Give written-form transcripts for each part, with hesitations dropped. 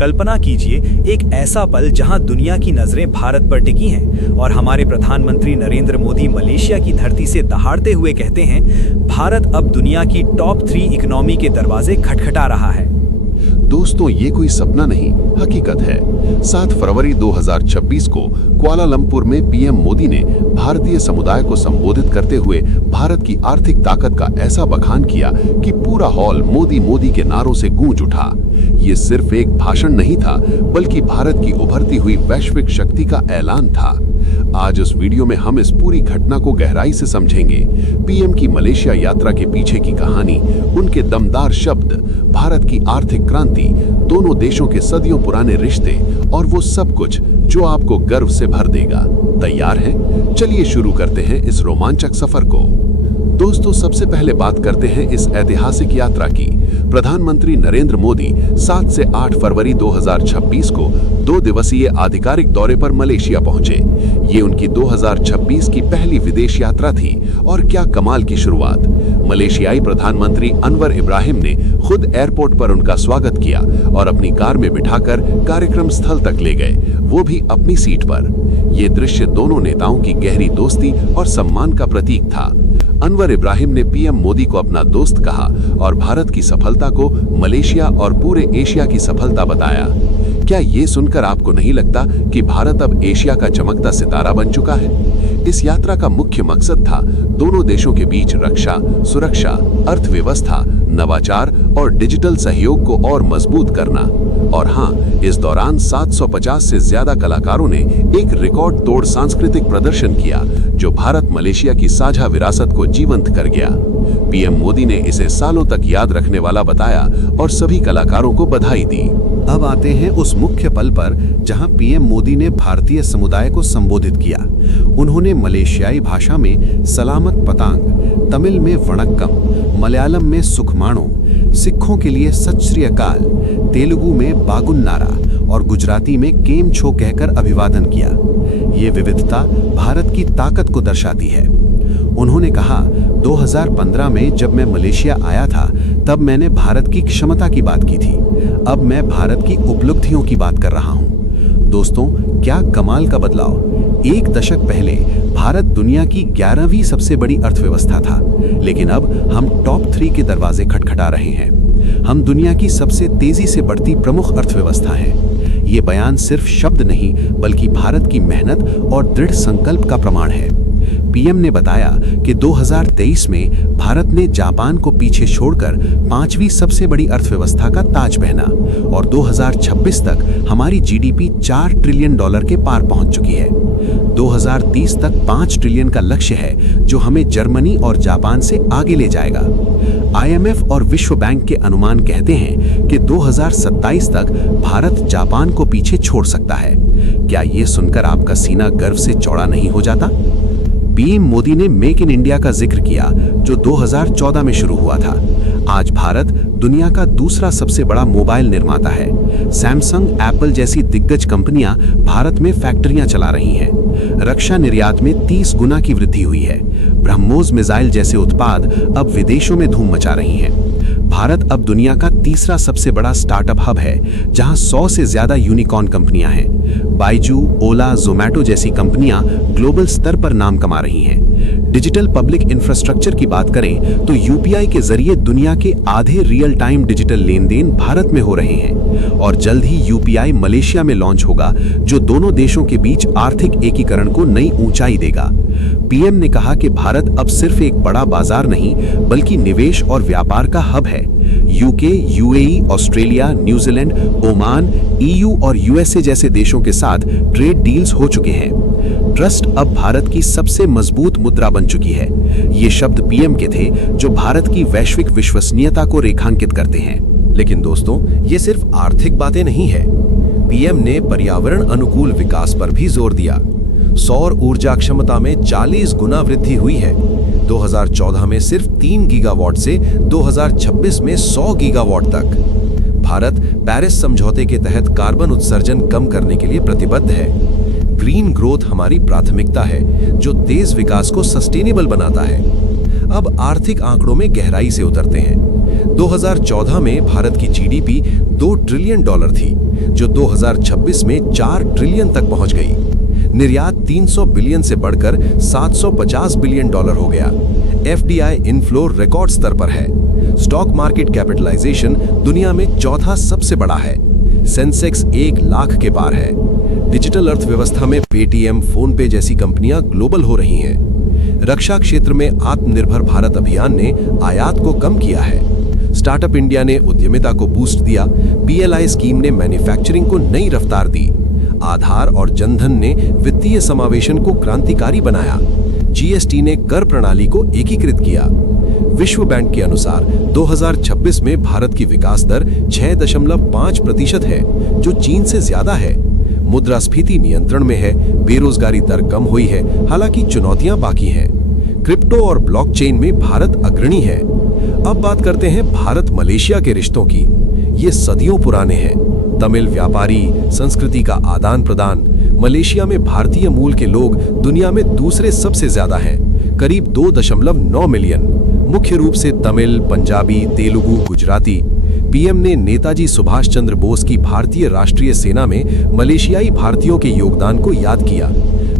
कल्पना कीजिए एक ऐसा पल जहां दुनिया की नजरें भारत पर टिकी हैं और हमारे प्रधानमंत्री नरेंद्र मोदी मलेशिया की धरती से दहाड़ते हुए कहते हैं, भारत अब दुनिया की टॉप 3 इकोनॉमी के दरवाजे खटखटा रहा है। दोस्तों, ये कोई सपना नहीं, हकीकत है। 7 फरवरी 2026 को कुआलालंपुर में पीएम मोदी ने भारतीय समुदाय को संबोधित करते हुए भारत की आर्थिक ताकत का ऐसा बखान किया कि पूरा हॉल मोदी मोदी के नारों से गूंज उठा। ये सिर्फ एक भाषण नहीं था, बल्कि भारत की उभरती हुई वैश्विक शक्ति का ऐलान था। आज इस वीडियो में हम इस पूरी घटना को गहराई से समझेंगे। पीएम की मलेशिया यात्रा के पीछे की कहानी, उनके दमदार शब्द, भारत की आर्थिक क्रांति, दोनों देशों के सदियों पुराने रिश्ते और वो सब कुछ जो आपको गर्व से भर देगा। तैयार हैं? चलिए शुरू करते हैं इस रोमांचक सफर को। दोस्तों, सबसे पहले बात करते हैं इस ऐतिहासिक यात्रा की। प्रधानमंत्री नरेंद्र मोदी 7 से 8 फरवरी 2026 को 2 दिवसीय आधिकारिक दौरे पर मलेशिया पहुंचे। ये उनकी 2026 की पहली विदेश यात्रा थी और क्या कमाल की शुरुआत। मलेशियाई प्रधानमंत्री अनवर इब्राहिम ने खुद एयरपोर्ट पर उनका स्वागत किया और अपनी कार में बिठाकर कार्यक्रम स्थल तक ले गए, वो भी अपनी सीट पर। ये दृश्य दोनों नेताओं की गहरी दोस्ती और सम्मान का प्रतीक था। अनवर इब्राहिम ने पीएम मोदी को अपना दोस्त कहा और भारत की सफलता को मलेशिया और पूरे एशिया की सफलता बताया। क्या ये सुनकर आपको नहीं लगता कि भारत अब एशिया का चमकता सितारा बन चुका है? इस यात्रा का मुख्य मकसद था दोनों देशों के बीच रक्षा, सुरक्षा, अर्थव्यवस्था, नवाचार और डिजिटल सहयोग को और मजबूत करना। और हाँ, इस दौरान 750 से ज्यादा कलाकारों ने एक रिकॉर्ड तोड़ सांस्कृतिक प्रदर्शन किया, जो भारत मलेशिया की साझा विरासत को जीवंत कर गया। पीएम मोदी ने इसे सालों तक याद रखने वाला बताया और सभी कलाकारों को बधाई दी। अब आते हैं उस मुख्य पल पर जहां पीएम मोदी ने भारतीय समुदाय को संबोधित किया। उन्होंने मलेशियाई भाषा में सलामत पतांग, तमिल में वणक्कम, मलयालम में सुखमाणो, सिखों के लिए सत श्री अकाल, तेलुगु में बागुन्नारा और गुजराती में केम छो कहकर अभिवादन किया। ये विविधता भारत की ताकत को दर्शाती है। उन्होंने कहा, 2015 में जब मैं मलेशिया आया था तब मैंने भारत की क्षमता की बात की थी। अब मैं भारत की उपलब्धियों की बात कर रहा हूं। दोस्तों, क्या कमाल का बदलाव। एक दशक पहले भारत दुनिया की 11वीं सबसे बड़ी अर्थव्यवस्था था, लेकिन अब हम टॉप 3 के दरवाजे खटखटा रहे हैं। हम दुनिया की सबसे तेजी से बढ़ती प्रमुख अर्थव्यवस्था हैं। ये बयान सिर्फ शब्द नहीं, बल्कि भारत की मेहनत और दृढ़ संकल्प का प्रमाण है। पीएम ने बताया कि 2023 में भारत ने जापान को पीछे छोड़कर 5वीं सबसे बड़ी अर्थव्यवस्था का ताज पहना और 2026 तक हमारी जीडीपी $4 ट्रिलियन के पार पहुंच चुकी है। 2030 तक 5 ट्रिलियन का लक्ष्य है, जो हमें जर्मनी और जापान से आगे ले जाएगा। IMF और विश्व बैंक के अनुमान कहते हैं कि 2027 तक भारत जापान को पीछे छोड़ सकता है। क्या ये सुनकर आपका सीना गर्व से चौड़ा नहीं हो जाता? पीएम मोदी ने मेक इन इंडिया का जिक्र किया, जो 2014 में शुरू हुआ था। आज भारत दुनिया का दूसरा सबसे बड़ा मोबाइल निर्माता है। सैमसंग, एप्पल जैसी दिग्गज कंपनियां भारत में फैक्ट्रियां चला रही हैं। रक्षा निर्यात में 30 गुना की वृद्धि हुई है। ब्रह्मोस मिसाइल जैसे उत्पाद अब विदेशों में धूम मचा रही हैं। भारत अब दुनिया का तीसरा सबसे बड़ा स्टार्टअप हब है, जहां 100 से ज्यादा यूनिकॉर्न कंपनियां हैं। बाइजू, ओला, जोमैटो जैसी कंपनियां ग्लोबल स्तर पर नाम कमा रही हैं। डिजिटल पब्लिक इंफ्रास्ट्रक्चर की बात करें तो यूपीआई के जरिए दुनिया के आधे रियल टाइम डिजिटल लेन देन भारत में हो रहे हैं और जल्द ही यूपीआई मलेशिया में लॉन्च होगा, जो दोनों देशों के बीच आर्थिक एकीकरण को नई ऊंचाई देगा। पीएम ने कहा कि भारत अब सिर्फ एक बड़ा बाजार नहीं, बल्कि निवेश और व्यापार का हब है। UK, UAE, Australia, New Zealand, Oman, EU और यूएसए जैसे देशों के साथ ट्रेड डील्स हो चुके हैं। ट्रस्ट अब भारत की सबसे मजबूत मुद्रा बन चुकी है। ये शब्द पीएम के थे, जो भारत की वैश्विक विश्वसनीयता को रेखांकित करते हैं। लेकिन दोस्तों, ये सिर्फ आर्थिक बातें नहीं है। पीएम ने पर्यावरण अनुकूल विकास पर भी जोर दिया। सौर ऊर्जा क्षमता में 40 गुना वृद्धि हुई है। 2014 में सिर्फ 3 गीगावाट से 2026 में 100 गीगावाट तक। भारत पेरिस समझौते के तहत कार्बन उत्सर्जन कम करने के लिए प्रतिबद्ध है। ग्रीन ग्रोथ हमारी प्राथमिकता है, जो तेज विकास को सस्टेनेबल बनाता है। अब आर्थिक आंकड़ों में गहराई से उतरते हैं। 2014 में भारत की जीडीपी $2 ट्रिलियन थी, जो 2026 में 4 ट्रिलियन तक पहुंच गई। निर्यात 300 बिलियन से बढ़कर 750 बिलियन डॉलर हो गया। एफडीआई इनफ्लो रिकॉर्ड स्तर पर है। स्टॉक मार्केट कैपिटलाइजेशन दुनिया में चौथा सबसे बड़ा है। सेंसेक्स 1 लाख के पार है। डिजिटल अर्थव्यवस्था में पेटीएम, फोन पे जैसी कंपनियां ग्लोबल हो रही हैं। रक्षा क्षेत्र में आत्मनिर्भर भारत अभियान ने आयात को कम किया है। स्टार्टअप इंडिया ने उद्यमिता को बूस्ट दिया। पीएलआई स्कीम ने मैन्युफैक्चरिंग को नई रफ्तार दी। आधार और जनधन ने वित्तीय समावेशन को क्रांतिकारी बनाया। जीएसटी ने कर प्रणाली को एकीकृत किया। विश्व बैंक के अनुसार 2026 में भारत की विकास दर 6.5% है, जो चीन से ज्यादा है। मुद्रास्फीति नियंत्रण में है। बेरोजगारी दर कम हुई है, हालांकि चुनौतियां बाकी हैं। क्रिप्टो और ब्लॉकचेन में भारत अग्रणी है। अब बात करते हैं भारत मलेशिया के रिश्तों की। ये सदियों पुराने हैं। तमिल व्यापारी, संस्कृति का आदान प्रदान। मलेशिया में भारतीय मूल के लोग दुनिया में दूसरे सबसे ज्यादा हैं, करीब 2.9 मिलियन। मुख्य रूप से तमिल, पंजाबी, तेलुगु, गुजराती। पीएम ने नेताजी सुभाष चंद्र बोस की भारतीय राष्ट्रीय सेना में मलेशियाई भारतीयों के योगदान को याद किया।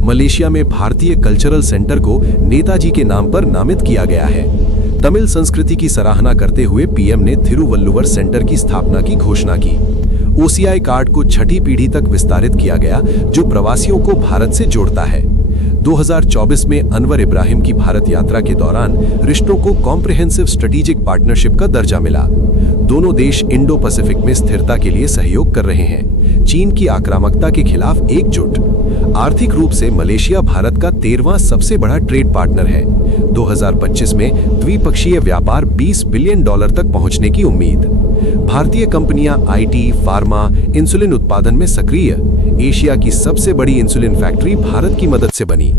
मलेशिया में भारतीय कल्चरल सेंटर को नेताजी के नाम पर नामित किया गया है। तमिल संस्कृति की सराहना करते हुए पीएम ने थिरुवल्लुवर सेंटर की स्थापना की घोषणा की। ओसीआई कार्ड को 6ठी पीढ़ी तक विस्तारित किया गया, जो प्रवासियों को भारत से जोड़ता है। 2024 में अनवर इब्राहिम की भारत यात्रा के दौरान रिश्तों को कॉम्प्रिहेंसिव स्ट्रेटेजिक पार्टनरशिप का दर्जा मिला। दोनों देश इंडो पैसिफिक में स्थिरता के लिए सहयोग कर रहे हैं। चीन की आक्रामकता के खिलाफ एकजुट। आर्थिक रूप से मलेशिया भारत का 13वां सबसे बड़ा ट्रेड पार्टनर है। 2025 में द्विपक्षीय व्यापार 20 बिलियन डॉलर तक पहुंचने की उम्मीद। भारतीय कंपनियां आईटी, फार्मा, इंसुलिन उत्पादन में सक्रिय। एशिया की सबसे बड़ी इंसुलिन फैक्ट्री भारत की मदद से बनी।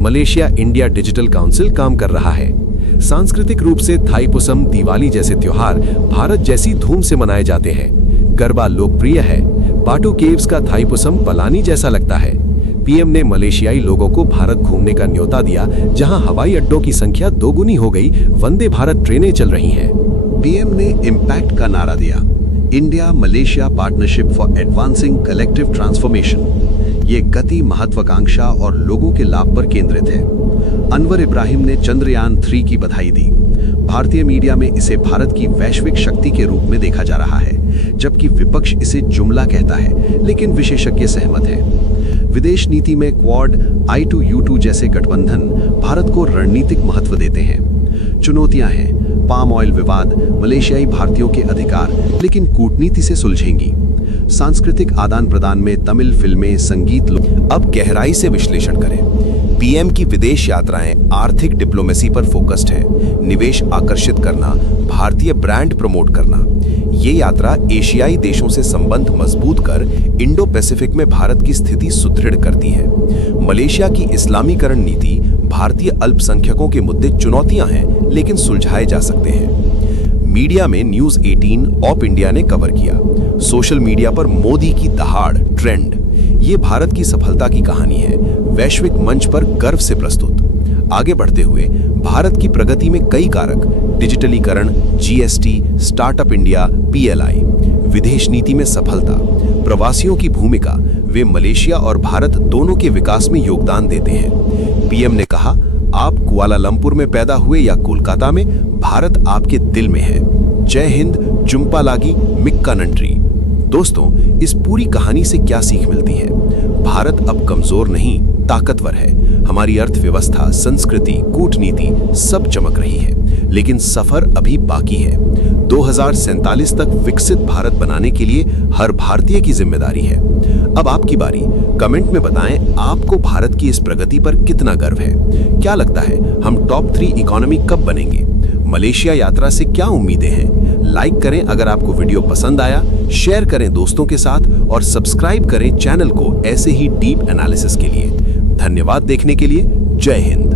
मलेशिया इंडिया डिजिटल काउंसिल काम कर रहा है। सांस्कृतिक रूप से थाईपुसम, दिवाली जैसे त्योहार भारत जैसी धूम से मनाए जाते हैं। गरबा लोकप्रिय है। बाटू केव्स का थाईपुसम पलानी जैसा लगता है। पीएम ने मलेशियाई लोगों को भारत घूमने का न्योता दिया, जहां हवाई अड्डों की संख्या दोगुनी हो गई। वंदे भारत ट्रेनें चल रही हैं। पीएम ने इम्पैक्ट का नारा दिया। India Malaysia partnership for advancing collective transformation. ये गति, महत्वाकांक्षा और लोगों के लाभ पर केंद्रित है। अनवर इब्राहिम ने चंद्रयान 3 की बधाई दी। भारतीय मीडिया में इसे भारत की वैश्विक शक्ति के रूप में देखा जा रहा है, जबकि विपक्ष इसे जुमला कहता है, लेकिन विशेषज्ञ सहमत हैं। विदेश नीति में क्वाड, I2U2 जैसे गठबंधन भारत को रणनीतिक महत्व देते हैं। चुनौतियां हैं, पाम ऑयल विवाद, मलेशियाई भारतीयों के अधिकार, लेकिन कूटनीति से सुलझेंगी। सांस्कृतिक आदान प्रदान में तमिल फिल्में, संगीत। अब गहराई से विश्लेषण करें। पीएम की विदेश यात्राएं आर्थिक डिप्लोमेसी पर फोकस्ड है। निवेश आकर्षित करना, भारतीय ब्रांड प्रमोट करना। ये यात्रा एशियाई देशों से संबंध मजबूत कर इंडो पैसिफिक में भारत की स्थिति सुदृढ़ करती है। मलेशिया की इस्लामीकरण नीति, भारतीय अल्पसंख्यकों के मुद्दे चुनौतियां हैं, लेकिन सुलझाए जा सकते हैं। मीडिया में न्यूज 18 ऑप इंडिया ने कवर किया। सोशल मीडिया पर मोदी की दहाड़ ट्रेंड। ये भारत की सफलता की कहानी है, वैश्विक मंच पर गर्व से प्रस्तुत। आगे बढ़ते हुए भारत की प्रगति में कई कारक, डिजिटलीकरण, जीएसटी, स्टार्टअप इंडिया, पीएलआई, विदेश नीति में सफलता, प्रवासियों की भूमिका, वे मलेशिया और भारत दोनों के विकास में योगदान देते हैं। पीएम ने कहा, आप कुआलालंपुर में पैदा हुए या कोलकाता में, भारत आपके दिल में है। जय हिंद, जुम्पा लागी, मिक्का नंट्री। दोस्तों, इस पूरी कहानी से क्या सीख मिलती है? भारत अब कमजोर नहीं, ताकतवर है। हमारी अर्थव्यवस्था, संस्कृति, कूटनीति सब चमक रही है, लेकिन सफर अभी बाकी है। 2047 तक विकसित भारत बनाने के लिए हर भारतीय की जिम्मेदारी है। अब आपकी बारी। कमेंट में बताएं, आपको भारत की इस प्रगति पर कितना गर्व है? क्या लगता है हम टॉप 3 इकोनॉमी कब बनेंगे? मलेशिया यात्रा से क्या उम्मीदें हैं? लाइक करें अगर आपको वीडियो पसंद आया, शेयर करें दोस्तों के साथ और सब्सक्राइब करें चैनल को ऐसे ही डीप एनालिसिस के लिए। धन्यवाद देखने के लिए। जय हिंद।